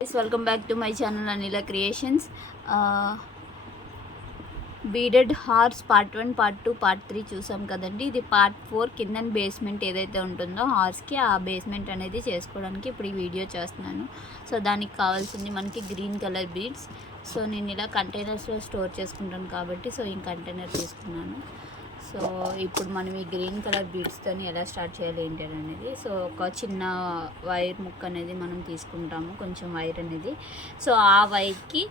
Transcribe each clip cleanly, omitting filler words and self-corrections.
Welcome back to my channel Anila creations. Beaded horse part 1, part 2, part 3 చూసాం కదండి. ఇది part 4 కింద బేస్మెంట్ ఏదైతే ఉంటుందో హార్స్కి ఆ బేస్మెంట్ అనేది చేసుకోవడానికి ఇప్పుడు ఈ వీడియో చేస్తున్నాను. సో దానికి కావాల్సింది మనకి గ్రీన్ కలర్ బీడ్స్. సో నేను ఇలా కంటైనర్స్లో స్టోర్ చేసుకుంటాను కాబట్టి సో ఈ కంటైనర్ తీసుకున్నాను. సో ఇప్పుడు మనం ఈ గ్రీన్ కలర్ బీడ్స్తో ఎలా స్టార్ట్ చేయాలి ఏంటి అనేది. సో ఒక చిన్న వైర్ ముక్క అనేది మనం తీసుకుంటాము, కొంచెం వైర్ అనేది. సో ఆ వైర్కి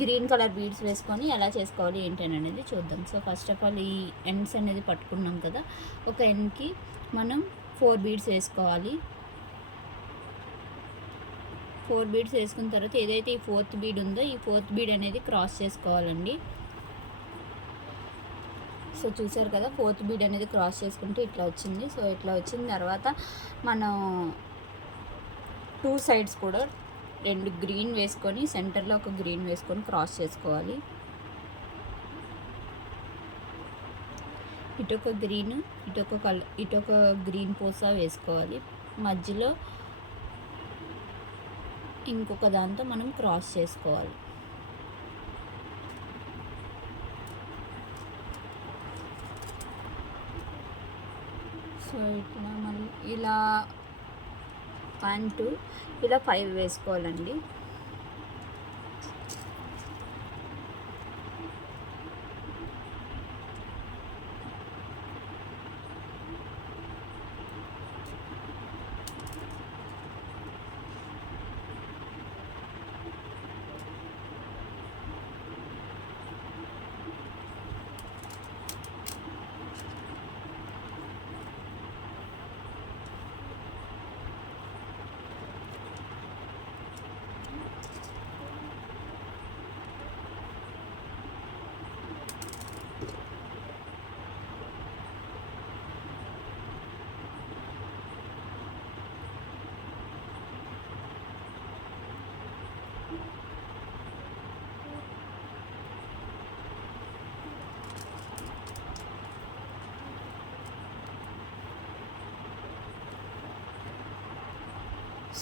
గ్రీన్ కలర్ బీడ్స్ వేసుకొని ఎలా చేసుకోవాలి ఏంటి అనేది చూద్దాం. సో ఫస్ట్ ఆఫ్ ఆల్ ఈ ఎండ్స్ అనేది పట్టుకున్నాం కదా, ఒక ఎండ్కి మనం 4 బీడ్స్ వేసుకోవాలి. 4 బీడ్స్ వేసుకున్న తర్వాత ఏదైతే ఈ 4th బీడ్ ఉందో ఈ 4th బీడ్ అనేది క్రాస్ చేసుకోవాలండి. సో చూసారు కదా, 4th బీడ్ అనేది క్రాస్ చేసుకుంటే ఇట్లా వచ్చింది. సో ఇట్లా వచ్చిన తర్వాత మనం 2 సైడ్స్ కూడా 2 గ్రీన్ వేసుకొని సెంటర్లో ఒక గ్రీన్ వేసుకొని క్రాస్ చేసుకోవాలి. ఇటొక గ్రీన్, ఇటొక గ్రీన్ పూస వేసుకోవాలి. మధ్యలో ఇంకొక దాంతో మనం క్రాస్ చేసుకోవాలి. సో ఇట్లా మళ్ళీ ఇలా 1, 2 ఇలా 5 వేసుకోవాలండి.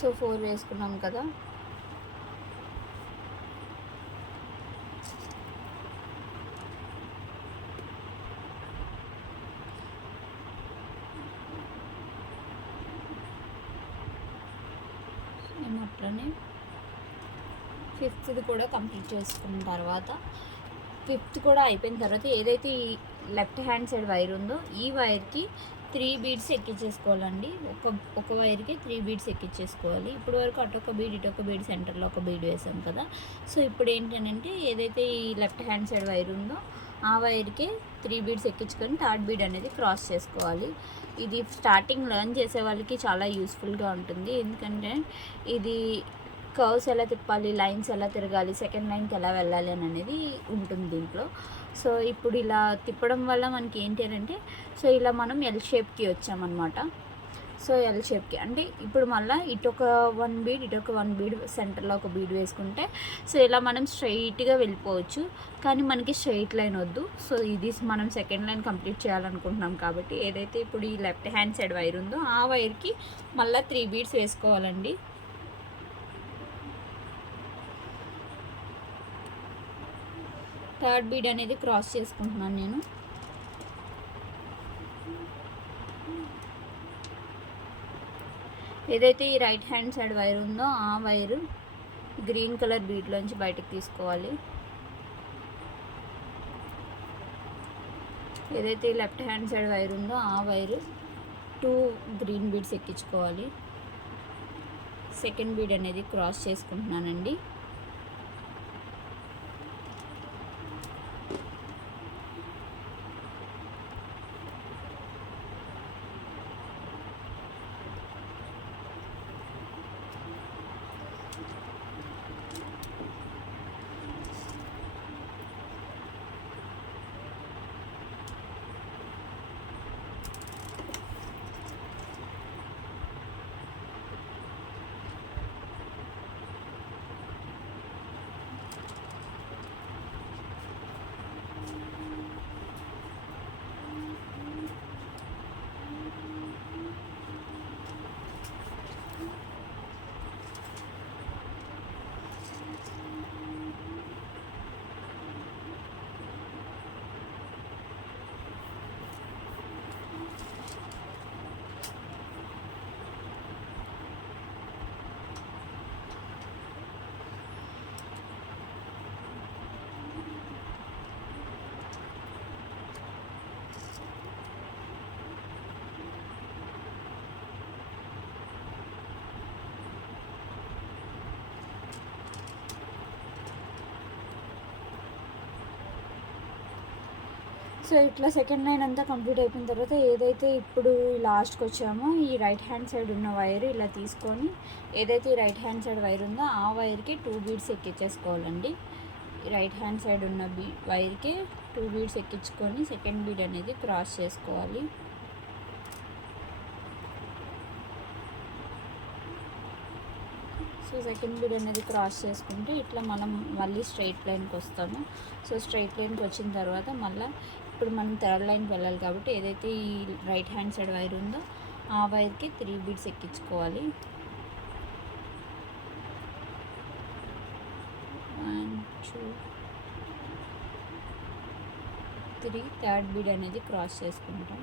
సో 4 వేసుకున్నాం కదా. మేము అట్లనే 5th కూడా కంప్లీట్ చేసుకున్న తర్వాత 5th కూడా అయిపోయిన తర్వాత ఏదైతే ఈ లెఫ్ట్ హ్యాండ్ సైడ్ వైర్ ఉందో ఈ వైర్కి 3 బీడ్స్ ఎక్కించేసుకోవాలండి. ఒక వైర్కి 3 బీడ్స్ ఎక్కించేసుకోవాలి. ఇప్పుడు వరకు అటొక బీడ్ ఇటొక బీడ్ సెంటర్లో ఒక బీడ్ వేసాం కదా. సో ఇప్పుడు ఏంటంటే ఏదైతే ఈ లెఫ్ట్ హ్యాండ్ సైడ్ వైర్ ఉందో ఆ వైర్కి 3 బీడ్స్ ఎక్కించుకొని 3rd బీడ్ అనేది క్రాస్ చేసుకోవాలి. ఇది స్టార్టింగ్ లెర్న్ చేసే వాళ్ళకి చాలా యూస్ఫుల్గా ఉంటుంది. ఎందుకంటే ఇది కర్వ్స్ ఎలా తిప్పాలి, లైన్స్ ఎలా తిరగాలి, సెకండ్ లైన్కి ఎలా వెళ్ళాలి అనేది ఉంటుంది దీంట్లో. సో ఇప్పుడు ఇలా తిప్పడం వల్ల మనకి ఏంటి అంటే సో ఇలా మనం ఎల్ షేప్కి వచ్చామన్నమాట. సో ఎల్ షేప్కి అంటే ఇప్పుడు మళ్ళీ ఇటొక 1 బీడ్ ఇటొక 1 బీడ్ సెంటర్లో ఒక బీడ్ వేసుకుంటే సో ఇలా మనం స్ట్రైట్గా వెళ్ళిపోవచ్చు. కానీ మనకి స్ట్రైట్ లైన్ వద్దు. సో ఇది మనం సెకండ్ లైన్ కంప్లీట్ చేయాలనుకుంటున్నాం కాబట్టి ఏదైతే ఇప్పుడు ఈ లెఫ్ట్ హ్యాండ్ సైడ్ వైర్ ఉందో ఆ వైర్కి మళ్ళీ 3 బీడ్స్ వేసుకోవాలండి. థర్డ్ బీడ్ అనేది క్రాస్ చేసుకుంటున్నాను నేను. ఏదైతే ఈ రైట్ హ్యాండ్ సైడ్ వైర్ ఉందో ఆ వైరు గ్రీన్ కలర్ బీడ్లోంచి బయటకు తీసుకోవాలి. ఏదైతే ఈ లెఫ్ట్ హ్యాండ్ సైడ్ వైర్ ఉందో ఆ వైరు 2 గ్రీన్ బీడ్స్ ఎక్కించుకోవాలి. సెకండ్ బీడ్ అనేది క్రాస్ చేసుకుంటున్నానండి. సో ఇట్లా సెకండ్ లైన్ అంతా కంప్లీట్ అయిపోయిన తర్వాత ఏదైతే ఇప్పుడు లాస్ట్కి వచ్చామో ఈ రైట్ హ్యాండ్ సైడ్ ఉన్న వైర్ ఇలా తీసుకొని ఏదైతే ఈ రైట్ హ్యాండ్ సైడ్ వైర్ ఉందో ఆ వైర్కి 2 బీడ్స్ ఎక్కించేసుకోవాలండి. రైట్ హ్యాండ్ సైడ్ ఉన్న వైర్కి 2 బీడ్స్ ఎక్కించుకొని సెకండ్ బీడ్ అనేది క్రాస్ చేసుకోవాలి. సో సెకండ్ బీడ్ అనేది క్రాస్ చేసుకుంటే ఇట్లా మనం మళ్ళీ స్ట్రైట్ లైన్కి వస్తాము. సో స్ట్రైట్ లైన్కి వచ్చిన తర్వాత మళ్ళీ ఇప్పుడు మనం థర్డ్ లైన్కి వెళ్ళాలి కాబట్టి ఏదైతే ఈ రైట్ హ్యాండ్ సైడ్ వైర్ ఉందో ఆ వైర్కి 3 బీడ్స్ ఎక్కించుకోవాలి. 1 2 3 థర్డ్ బీడ్ అనేది క్రాస్ చేసుకుంటాం.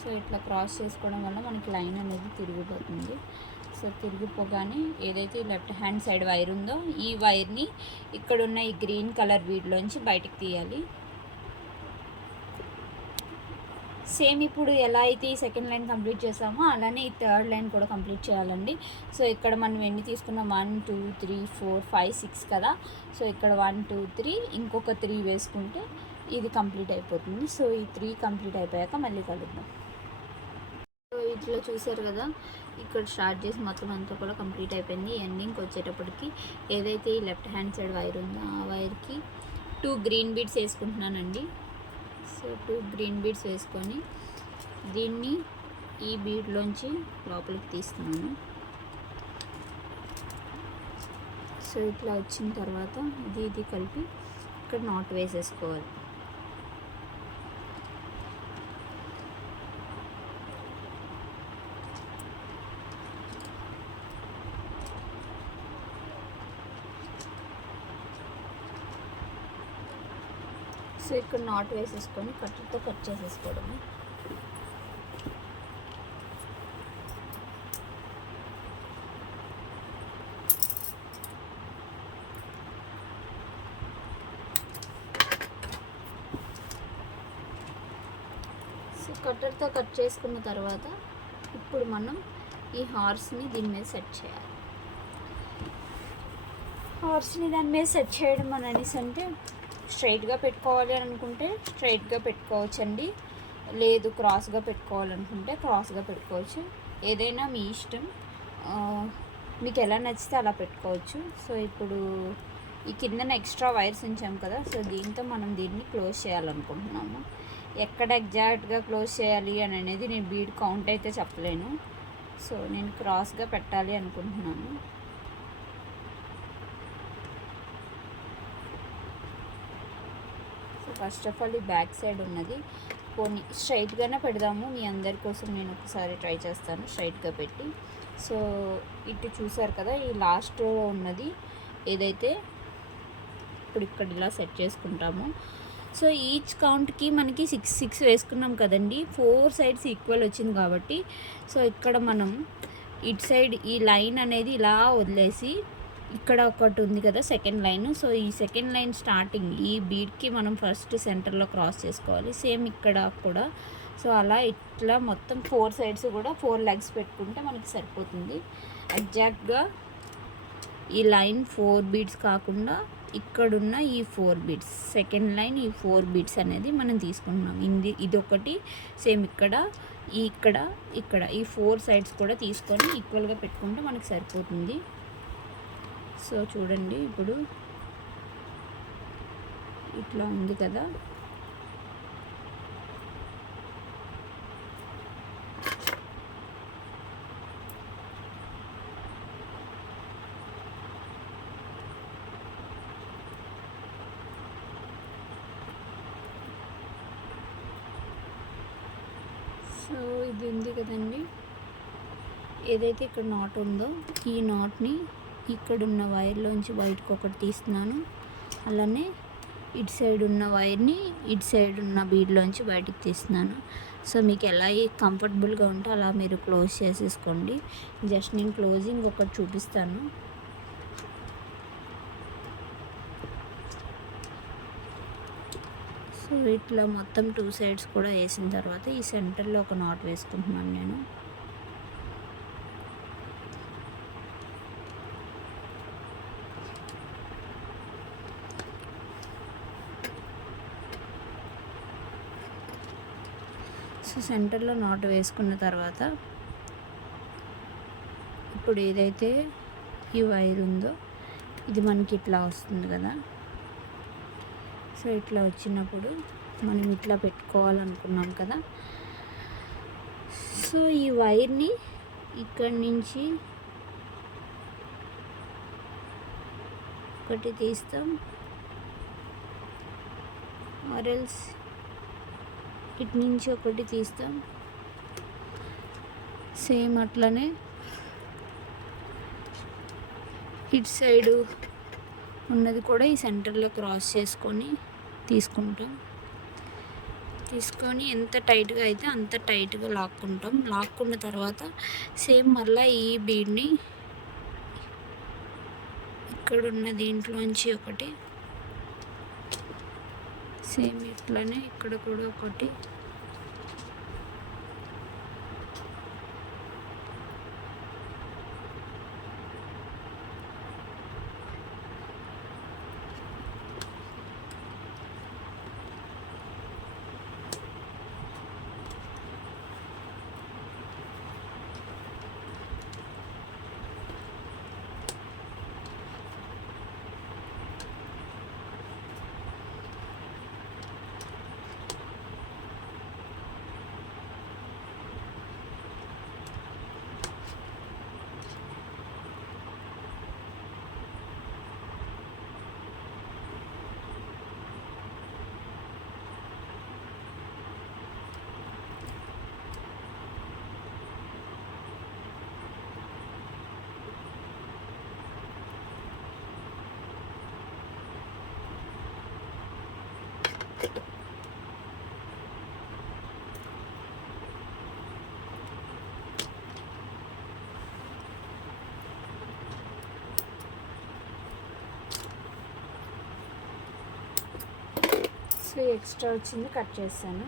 సో ఇట్లా క్రాస్ చేసుకోవడం వల్ల మనకి లైన్ అనేది తిరిగిపోతుంది. సో తిరిగిపోగానే ఏదైతే లెఫ్ట్ హ్యాండ్ సైడ్ వైర్ ఉందో ఈ వైర్ని ఇక్కడున్న ఈ గ్రీన్ కలర్ బీడ్లోంచి బయటికి తీయాలి. సేమ్ ఇప్పుడు ఎలా అయితే ఈ సెకండ్ లైన్ కంప్లీట్ చేసామో అలానే ఈ థర్డ్ లైన్ కూడా కంప్లీట్ చేయాలండి. సో ఇక్కడ మనం ఎన్ని తీసుకున్నాం 1 2 3 4 5 6 కదా. సో ఇక్కడ 1 2 3 ఇంకొక 3 వేసుకుంటే ఇది కంప్లీట్ అయిపోతుంది. సో ఈ 3 కంప్లీట్ అయిపోయాక మళ్ళీ కలుద్దాం. సో ఇట్లా చూసారు కదా, ఇక్కడ స్టార్ట్ చేసి మొత్తం అంతా కూడా కంప్లీట్ అయిపోయింది. ఎండింగ్కి వచ్చేటప్పటికి ఏదైతే ఈ లెఫ్ట్ హ్యాండ్ సైడ్ వైర్ ఉందో ఆ వైర్కి 2 గ్రీన్ బీడ్స్ వేసుకుంటున్నానండి. సో 2 గ్రీన్ బీడ్స్ వేసుకొని దీన్ని ఈ బీడ్లోంచి లోపలికి తీస్తున్నాను. సో ఇట్లా వచ్చిన తర్వాత ఇది కలిపి ఇక్కడ నాట్ వేసేసుకోవాలి. సో ఇక్కడ నాట్ వేసేసుకొని కట్టర్తో కట్ చేసేసుకోవడము. సో కట్టర్తో కట్ చేసుకున్న తర్వాత ఇప్పుడు మనం ఈ హార్స్ని దీని మీద సెట్ చేయాలి. హార్స్ని దాని మీద సెట్ చేయడం అని అనేసి అంటే స్ట్రైట్గా పెట్టుకోవాలి అని అనుకుంటే స్ట్రైట్గా పెట్టుకోవచ్చండి, లేదు క్రాస్గా పెట్టుకోవాలనుకుంటే క్రాస్గా పెట్టుకోవచ్చు. ఏదైనా మీ ఇష్టం, మీకు ఎలా నచ్చితే అలా పెట్టుకోవచ్చు. సో ఇప్పుడు ఈ కిందన ఎక్స్ట్రా వైర్స్ ఉంచాం కదా, సో దీంతో మనం దీన్ని క్లోజ్ చేయాలనుకుంటున్నాము. ఎక్కడ ఎగ్జాక్ట్గా క్లోజ్ చేయాలి అని అనేది నేను బీడ్ కౌంట్ అయితే చెప్పలేను. సో నేను క్రాస్గా పెట్టాలి అనుకుంటున్నాను. ఫస్ట్ ఆఫ్ ఆల్ ఈ బ్యాక్ సైడ్ ఉన్నది పోనీ స్ట్రైట్గానే పెడదాము. మీ అందరి కోసం నేను ఒకసారి ట్రై చేస్తాను స్ట్రైట్గా పెట్టి. సో ఇటు చూసారు కదా, ఈ లాస్ట్ ఉన్నది ఏదైతే ఇప్పుడు ఇక్కడ ఇలా సెట్ చేసుకుంటాము. సో ఈచ్ కౌంట్కి మనకి 6 6 వేసుకున్నాం కదండి, 4 సైడ్స్ ఈక్వల్ వచ్చింది కాబట్టి సో ఇక్కడ మనం ఇటు సైడ్ ఈ లైన్ అనేది ఇలా వదిలేసి ఇక్కడ ఒకటి ఉంది కదా సెకండ్ లైన్. సో ఈ సెకండ్ లైన్ స్టార్టింగ్ ఈ బీడ్కి మనం ఫస్ట్ సెంటర్లో క్రాస్ చేసుకోవాలి. సేమ్ ఇక్కడ కూడా. సో అలా ఇట్లా మొత్తం 4 సైడ్స్ కూడా 4 లెగ్స్ పెట్టుకుంటే మనకి సరిపోతుంది. ఎగ్జాక్ట్గా ఈ లైన్ 4 బీడ్స్ కాకుండా ఇక్కడున్న ఈ 4 బీడ్స్ సెకండ్ లైన్ ఈ 4 బీడ్స్ అనేది మనం తీసుకుంటున్నాం. ఇది ఒకటి సేమ్ ఇక్కడ ఈ 4 సైడ్స్ కూడా తీసుకొని ఈక్వల్గా పెట్టుకుంటే మనకి సరిపోతుంది. సో చూడండి ఇప్పుడు ఇట్లా ఉంది కదా. సో ఇది ఉంది కదండి, ఏదైతే ఇక్కడ నాట్ ఉందో ఈ నాట్ని ఇక్కడున్న వైర్లోంచి బయటకు ఒకటి తీస్తున్నాను. అలానే ఇటు సైడ్ ఉన్న వైర్ని ఇటు సైడ్ ఉన్న బీడ్లోంచి బయటకు తీస్తున్నాను. సో మీకు ఎలా కంఫర్టబుల్గా ఉంటే అలా మీరు క్లోజ్ చేసేసుకోండి. జస్ట్ నేను క్లోజింగ్ ఒకటి చూపిస్తాను. సో ఇట్లా మొత్తం 2 సైడ్స్ కూడా వేసిన తర్వాత ఈ సెంటర్లో ఒక నాట్ వేసుకుంటున్నాను నేను. సో సెంటర్లో నాట్ వేసుకున్న తర్వాత ఇప్పుడు ఏదైతే ఈ వైర్ ఉందో ఇది మనకి ఇట్లా వస్తుంది కదా. సో ఇట్లా వచ్చినప్పుడు మనం ఇట్లా పెట్టుకోవాలనుకున్నాం కదా. సో ఈ వైర్ని ఇక్కడి నుంచి ఒకటి తీస్తాం, ఆర్ఎల్స్ ఇటు నుంచి ఒకటి తీస్తాం. సేమ్ అట్లనే ఇటు సైడు ఉన్నది కూడా ఈ సెంటర్లో క్రాస్ చేసుకొని తీసుకొని ఎంత టైట్గా అయితే అంత టైట్గా లాక్కుంటాం. లాక్కున్న తర్వాత సేమ్ మళ్ళీ ఈ బీడ్ని ఇక్కడున్న దీంట్లోంచి ఒకటి, సేమ్ ఇట్లనే ఇక్కడ కూడా ఒకటి, సో ఎక్స్ట్రా వచ్చింది కట్ చేస్తాను.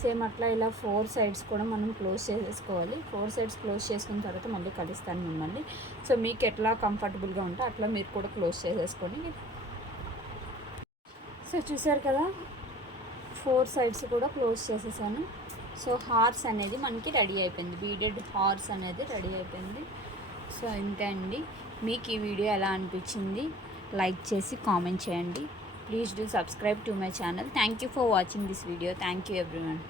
సేమ్ అట్లా ఇలా 4 సైడ్స్ కూడా మనం క్లోజ్ చేసేసుకోవాలి. 4 సైడ్స్ క్లోజ్ చేసుకున్న తర్వాత మళ్ళీ కలుస్తాను మిమ్మల్ని. సో మీకు ఎట్లా కంఫర్టబుల్గా ఉంటే అట్లా మీరు కూడా క్లోజ్ చేసేసుకొని. సో చూసారు కదా 4 సైడ్స్ కూడా క్లోజ్ చేసేసాను. సో హార్స్ అనేది మనకి రెడీ అయిపోయింది, బీడెడ్ హార్స్ అనేది రెడీ అయిపోయింది. సో ఇంతే అండి. మీకు ఈ వీడియో ఎలా అనిపించింది లైక్ చేసి కామెంట్ చేయండి. Please do subscribe to my channel. Thank you for watching this video. Thank you everyone.